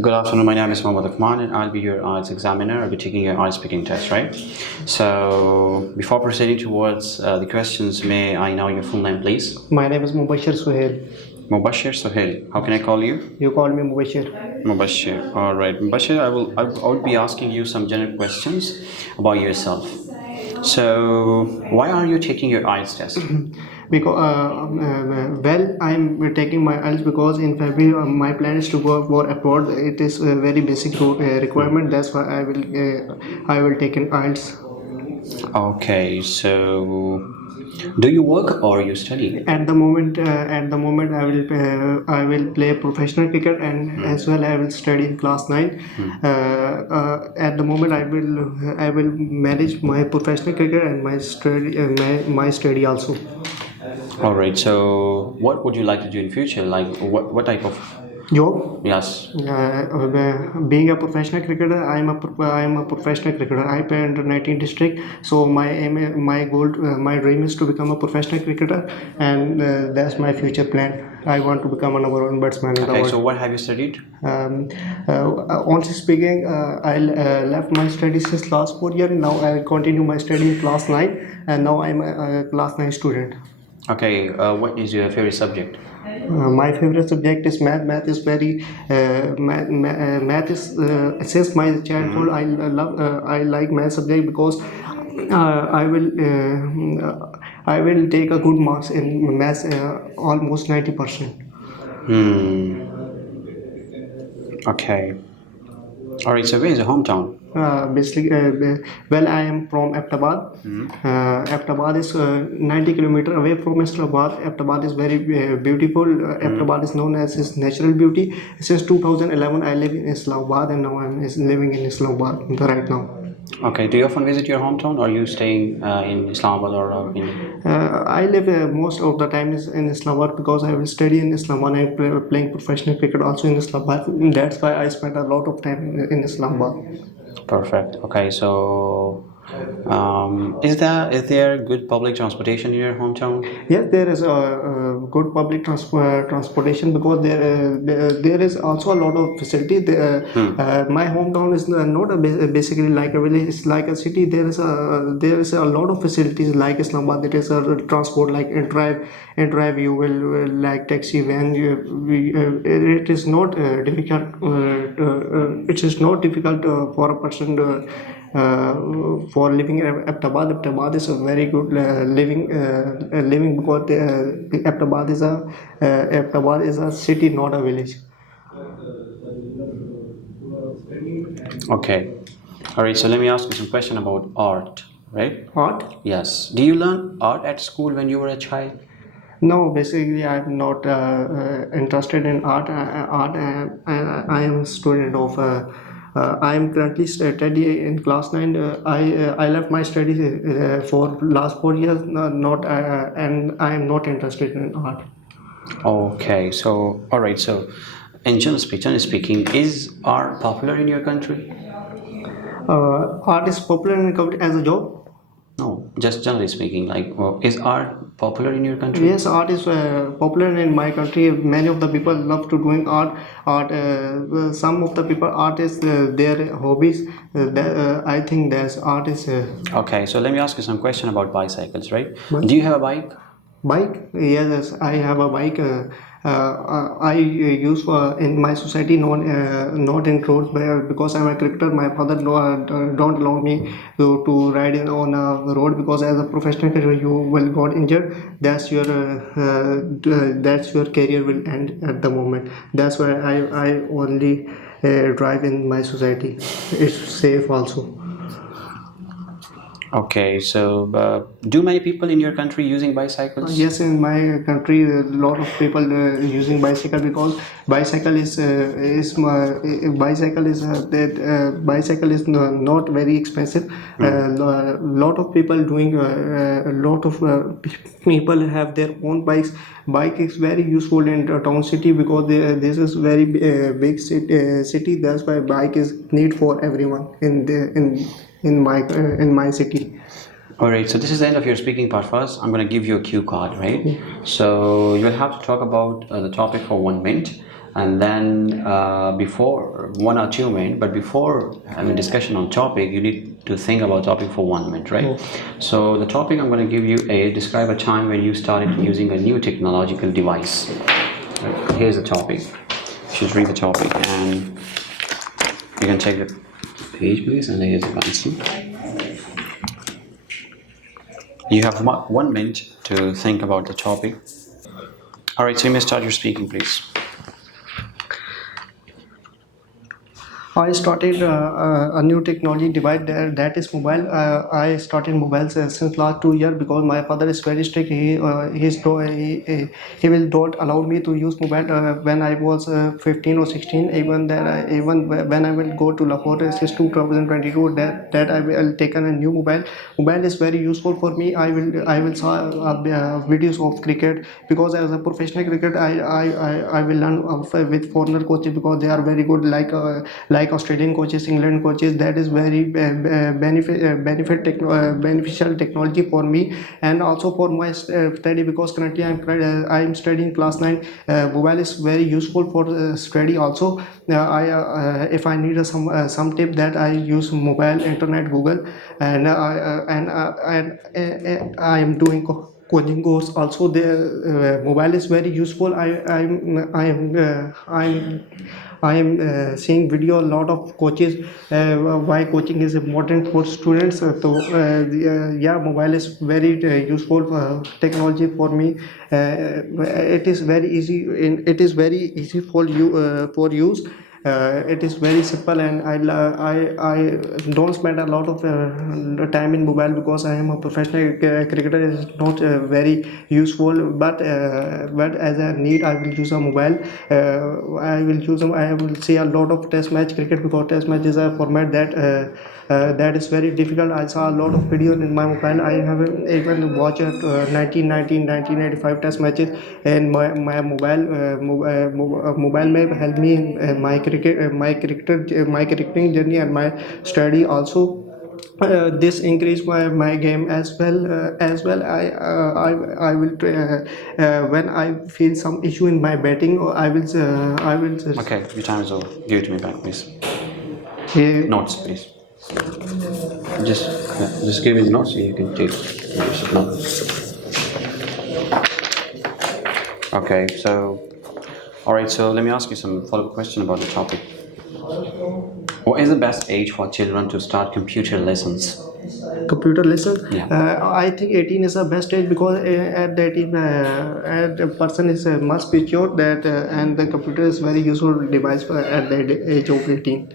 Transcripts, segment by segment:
Good afternoon. My name is Sir Luqman, and I'll be your IELTS examiner. I'll be taking your IELTS speaking test, right? So, before proceeding towards the questions, may I know your full name, please? My name is Mubashir Suhail. Mubashir Sohail. How can I call you? You call me Mubashir. Mubashir. All right, Mubashir. I will be asking you some general questions about yourself. So, why are you taking your IELTS test? Because I'm taking my IELTS because in February my plan is to go for abroad. It is a very basic requirement. That's why I will take an IELTS. Okay, so do you work or you study? At the moment, I will play professional cricket, and as well I will study in class 9. At the moment, I will manage my professional cricket and my study also. All right. So, what would you like to do in future? Like, what type of? Job. Yes. Being a professional cricketer, I am a professional cricketer. I play under 19 district. So my goal, my dream is to become a professional cricketer, and that's my future plan. I want to become a number one batsman in the Okay. world. So, what have you studied? Honestly speaking, I left my studies since last 4 years. Now I continue my study in class 9, and now I'm a class 9 student. Okay. What is your favorite subject? My favorite subject is math. Math is since my childhood. I like math subject because I will take a good marks in math, almost 90%. Hmm. Okay. All right. So, where is your hometown? Basically, well, I am from Aptabad. Aptabad is 90 kilometers away from Islamabad. Aptabad is very beautiful. Aptabad is known as its natural beauty. Since 2011, I live in Islamabad, and now I'm living in Islamabad right now. Okay. Do you often visit your hometown, or are you staying in Islamabad or in? I live most of the time is in Islamabad because I will study in Islamabad and playing professional cricket also in Islamabad. That's why I spend a lot of time in Islamabad. Perfect. Okay. So, is there good public transportation in your hometown? Yes, there is a good public transportation because there is also a lot of facility. My hometown is not basically like a village; it's like a city. There is a lot of facilities like Islamabad. There is a transport like in drive you will like taxi van. It is not difficult. It is not difficult for a person for living in Aptabad. Aptabad is a very good living because Aptabad is a city, not a village. Okay. All right. So, let me ask you some question about art. Right? Art? Yes. Do you learn art at school when you were a child? No, basically I'm not interested in art. I am a student of. I am currently studying in class 9. I left my studies for last 4 years. Not and I am not interested in art. Okay. So, all right. So, in general speaking, is art popular in your country? Art is popular in country as a job. No, just generally speaking, like, is art popular in your country? Yes, art is popular in my country. Many of the people love to doing art. Some of the people, art is their hobbies. I think that's art is. Okay, so let me ask you some question about bicycles, right? Bike? Do you have a bike? Bike? Yes, I have a bike. I use in my society, not in roads, because I'm a cricketer. My father don't allow me to ride on a road because as a professional cricketer you will got injured. That's your career will end at the moment. That's why I only drive in my society. It's safe also. Okay, so do many people in your country using bicycles? Yes, in my country, a lot of people using bicycle because bicycle is not very expensive. Lot of people doing a lot of people have their own bikes. Bike is very useful in town city because this is very big city. That's why bike is need for everyone in my city. All right, so this is the end of your speaking part. First, I'm going to give you a cue card, right? So you'll have to talk about the topic for 1 minute. and then before 1 or 2 minutes, but before having discussion on topic, you need to think about topic for 1 minute, right? So the topic I'm going to give you is describe a time when you started using a new technological device. Here's the topic. You should read the topic, and you can take the page, please, and here's the answer. You have 1 minute to think about the topic. All right, so you may start your speaking, please. I started a new technology device that is mobile. I started mobiles since last 2 years because my father is very strict. He will don't allow me to use mobile when I was 15 or 16. Even when I will go to Lahore since 2022, that I will taken a new mobile. Mobile is very useful for me. I will saw videos of cricket because as a professional cricketer I will learn with foreigner coaches because they are very good like Australian coaches, England coaches. That is very beneficial technology for me and also for my study because currently I'm studying class 9. Mobile is very useful for study also. If I need some tip that I use mobile, internet, Google, and I am doing coding course also. The mobile is very useful. I am seeing video a lot of coaches why coaching is important for students. Yeah, mobile is very useful technology for me. It is very easy. It is very easy for you for use. It is very simple, and I don't spend a lot of time in mobile because I am a professional cricketer. It is not very useful, but as a need I will use a mobile. I will see a lot of test match cricket because test match is a format that is very difficult. I saw a lot of videos in my mobile. I have even watched 1985 test matches in my mobile. Mobile may help me in my cricketing journey and my study also. This increase my game as well. I will when I feel some issue in my batting, I will Okay, your time is over. Give it to me back, please. Notes, please. Just give me the notes so you can take notes. Okay, so all right, so let me ask you some follow-up question about the topic. What is the best age for children to start computer lessons? Computer lessons. Yeah. I think 18 is the best age because at that age the person is much mature that and the computer is very useful device at the age of 18.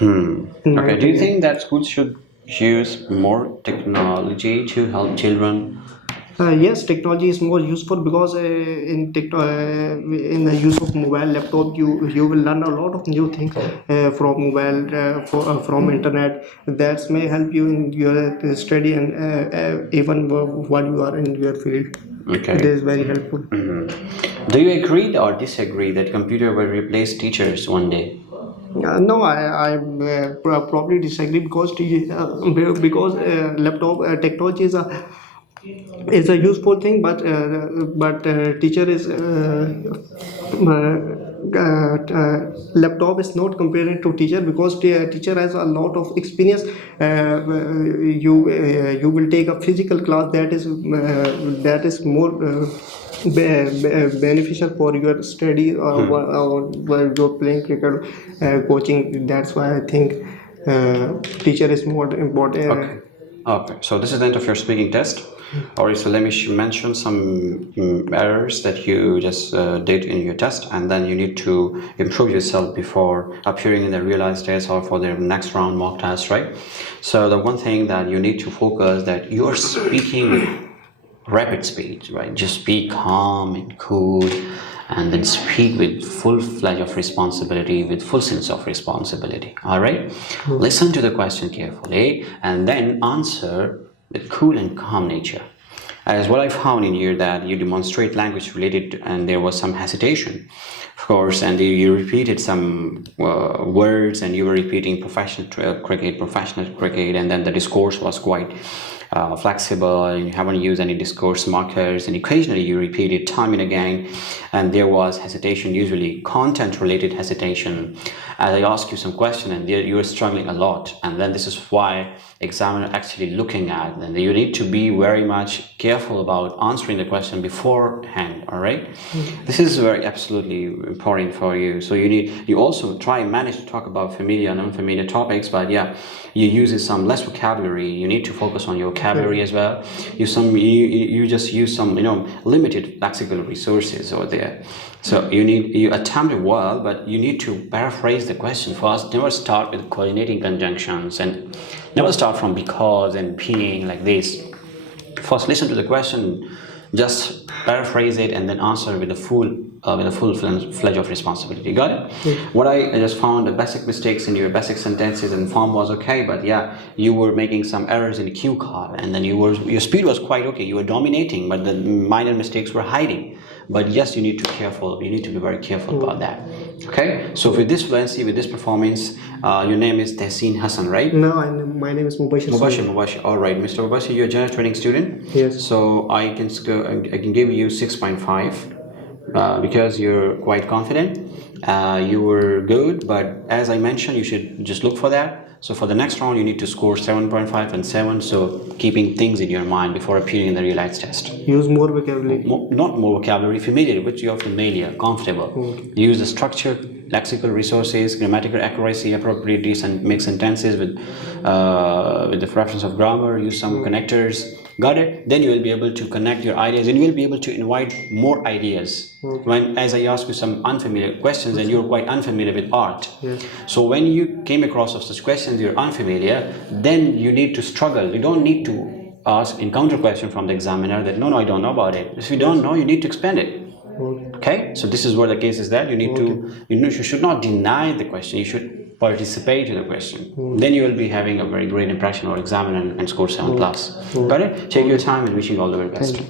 Okay, do you think that schools should use more technology to help children? Yes, technology is more useful because in in the use of mobile laptop you will learn a lot of new things from mobile from internet that may help you in your study and even while you are in your field. Okay. It is very helpful. Do you agree or disagree that computer will replace teachers one day? No, I probably disagree because laptop technology is a useful thing, but teacher is laptop is not compared to teacher because teacher has a lot of experience. You will take a physical class that is more beneficial for your study or while you're playing cricket coaching. That's why I think teacher is more important. Okay, so this is the end of your speaking test. Alright, so let me mention some errors that you just did in your test, and then you need to improve yourself before appearing in the realized test or for the next round mock test, right? So the one thing that you need to focus that you are speaking with rapid speed, right? Just be calm and cool, and then speak with full fledged of responsibility, with full sense of responsibility. All right? Listen to the question carefully and then answer with cool and calm nature. As what I found in here that you demonstrate language related and there was some hesitation, of course, and you repeated some words and you were repeating professional cricket, and then the discourse was quite flexible, and you haven't used any discourse markers, and occasionally you repeat it time and again, and there was hesitation, usually content-related hesitation, as I ask you some question and there you are struggling a lot, and then this is why examiner actually looking at, and you need to be very much careful about answering the question beforehand. All right, this is very absolutely important for you. So you also try and manage to talk about familiar and unfamiliar topics, but yeah, you use some less vocabulary. You need to focus on your vocabulary as well. You just use some limited lexical resources over there. So you attempt it well, but you need to paraphrase the question first. Never start with coordinating conjunctions, and never start from because and being like this. First, listen to the question, just paraphrase it, and then answer with a full fledged of responsibility. Got it? Yeah. What I just found the basic mistakes in your basic sentences and form was okay, but yeah, you were making some errors in the cue card, and then your speed was quite okay. You were dominating, but the minor mistakes were hiding. But yes, you need to be very careful about that. Okay, so with this fluency, with this performance, your name is Tehseen Hassan, right? No, my name is Mubashir. Mubashir. All right, Mr. Mubashir, you're a general training student. Yes. So I can give you 6.5 because you're quite confident. You were good, but as I mentioned, you should just look for that. So for the next round, you need to score 7.5 and 7. So keeping things in your mind before appearing in the real IELTS test. Use more vocabulary. Not more vocabulary, familiar, which you're familiar, comfortable. Okay. Use the structured lexical resources, grammatical accuracy, appropriately, and make sentences with the reference of grammar. Use some connectors. Got it? Then you will be able to connect your ideas, and you will be able to invite more ideas. When, as I ask you some unfamiliar questions, and you're quite unfamiliar with art. Yes. So when you came across of such questions, you're unfamiliar, then you need to struggle. You don't need to encounter question from the examiner that no, I don't know about it. If you don't know, you need to expand it. Okay, so this is where the case is that you should not deny the question. You should participate in the question. Then you will be having a very great impression or examiner and score 7+. Got it? Take your time and wishing you all the very best.